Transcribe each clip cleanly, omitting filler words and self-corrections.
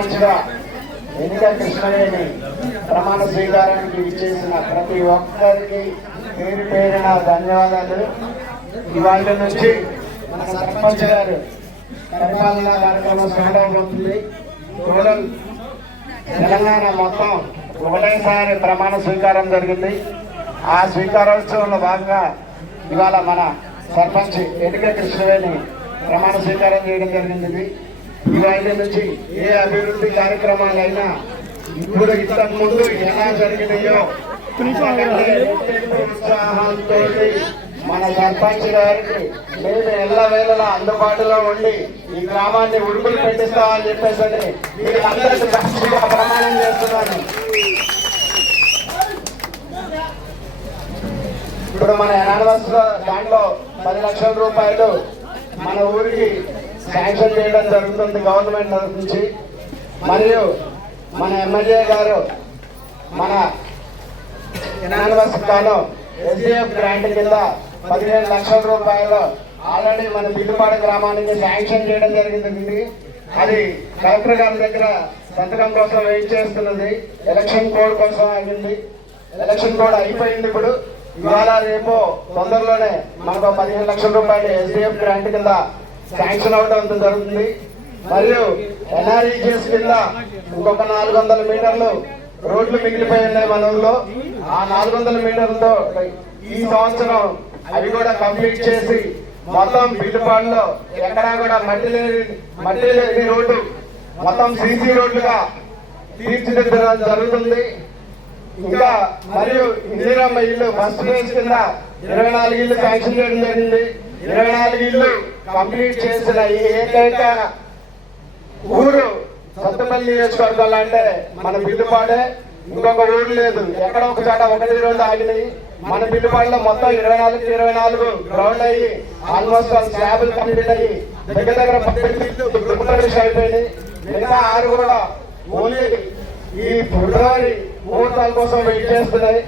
సర్పంచ్గా ఎన్నిక కృష్ణవేణి ప్రమాణ స్వీకారానికి విచ్చేసిన ప్రతి ఒక్కరికి పేరు పేరున ధన్యవాదాలు. ఇవాళ నుంచి మన సర్పంచ్ గారు పరిపాలనా కార్యక్రమం స్టార్ట్ అవుతుంది. టోటల్ తెలంగాణ మొత్తం ఒకటేసారి ప్రమాణ స్వీకారం జరిగింది. ఆ స్వీకారోత్సవంలో భాగంగా ఇవాళ మన సర్పంచ్ ఎన్నిక కృష్ణవేణి ప్రమాణ స్వీకారం చేయడం జరిగింది. ఇవాళ నుంచి ఏ అభివృద్ధి కార్యక్రమాలైనా ఇప్పుడు ఇంతకు ముందు ఎలా జరిగినాయో ఉత్సాహంతో మన సర్పంచ్ గారికి మేము ఎల్లవేళలా అందుబాటులో ఉండి ఈ గ్రామాన్ని ఉడుకులు పెట్టిస్తామని చెప్పేసి మీరందరికీ ఖచ్చితంగా ప్రమాణం చేస్తున్నాను. ఇప్పుడు మన ఎనానిమస్ దాంట్లో 10 లక్షల రూపాయలు మన ఊరికి శాంక్షన్ చేయడం జరుగుతుంది గవర్నమెంట్ నుంచి. మరియు మన ఎమ్మెల్యే గారు మన ఎనానిమస్ గాను ఎస్డిఎఫ్ గ్రాంట్ కింద 15 లక్షల రూపాయలు ఆల్రెడీ మన బిల్లుపాడు గ్రామానికి శాంక్షన్ చేయడం జరిగింది. అది కలెక్టర్ గారి దగ్గర సంతకం కోసం వెయిట్ చేస్తున్నది. ఎలక్షన్ కోడ్ కోసం అయింది. ఎలక్షన్ కోడ్ అయిపోయింది. ఇప్పుడు ఇవాళ రేపు తొందరలోనే మనకు 15 లక్షల రూపాయలు ఎస్డిఎఫ్ గ్రాంట్ కింద శాంక్షన్ అవడం జరుగుతుంది. మరియు ఎన్ఆర్ఈజిఎస్ కింద ఇంకొక 400 మీటర్లు రోడ్లు మిగిలిపోయి ఉన్నాయి మన ఊళ్ళో. ఆ 400 మీటర్లతో ఈ సంవత్సరం అవి కూడా కంప్లీట్ చేసి మొత్తం బిల్లుపాడులో ఎక్కడా కూడా మట్టి లేని రోడ్డు మొత్తం సీసీ రోడ్లుగా తీర్చిదిద్దడం జరుగుతుంది. ఇంకా మరియు ఇందిరమ్మ ఇల్లు ఫస్ట్ ఫేజ్ కింద 24 ఇల్లు శాంక్షన్ చేయడం జరిగింది. 24 ఇల్లు కంప్లీట్ చేసిన ఈ ఏకైక ఊరు సత్తుపల్లి నియోజకవర్గాలు అంటే మన బిల్లుపాడే. ఇంకొక ఊరు లేదు. ఎక్కడ ఒక చోట 1-2 ఆగినాయి. మన బిల్లుపాడులో మొత్తం 24 గ్రౌండ్ అయ్యి ఆల్మోస్ట్ స్లాబులు కంప్లీట్ అయ్యి దగ్గర 18 అయిపోయింది. మిగతా 6 కూడా ఓన్లీ ఈ ఫిబ్రవరి ముహూర్తాల కోసం వెయిట్ చేస్తున్నాయి.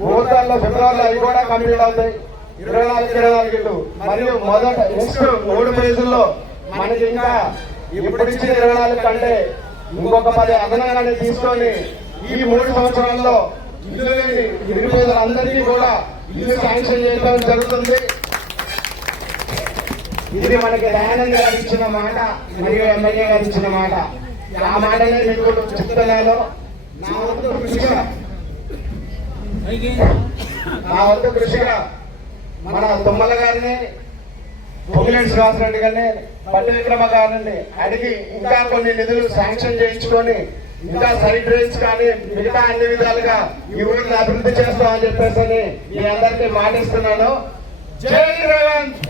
ముహూర్తాల్లో ఫిబ్రవరిలో అవి కూడా కంప్లీట్ అవుతాయి. 24 ఇల్లు. మరియు నెక్స్ట్ 3 ఫేజుల్లో మనకి ఇంకా ఇప్పుడు ఇచ్చిన 24 కంటే ఇంకొక 10 అదనంగానే తీసుకొని ఈ 3 సంవత్సరాల్లో ఇల్లు లేని నిరుపేదలందరికీ కూడా ఇల్లు శాంక్షన్ చేయడం జరుగుతుంది. ఇది మనకి దయానంద్ గారు ఇచ్చిన మాట మరియు ఎమ్మెల్యే గారు ఇచ్చిన మాట. ఆ మాటనే మీకు చెప్తున్నాను. నా వంతు కృషిగా మన తుమ్మల గారిని, పొగిలేటి శ్రీనివాసరెడ్డి గారిని, పట్టి విక్రమ గారిని అడిగి ఇంకా కొన్ని నిధులు శాంక్షన్ చేయించుకొని ఇంకా సైడ్ డ్రైన్స్ కానీ మిగతా అన్ని విధాలుగా ఈ ఊరిని అభివృద్ధి చేస్తామని చెప్పేసి మీ అందరికీ మాటిస్తున్నాను. జై రేవంత్.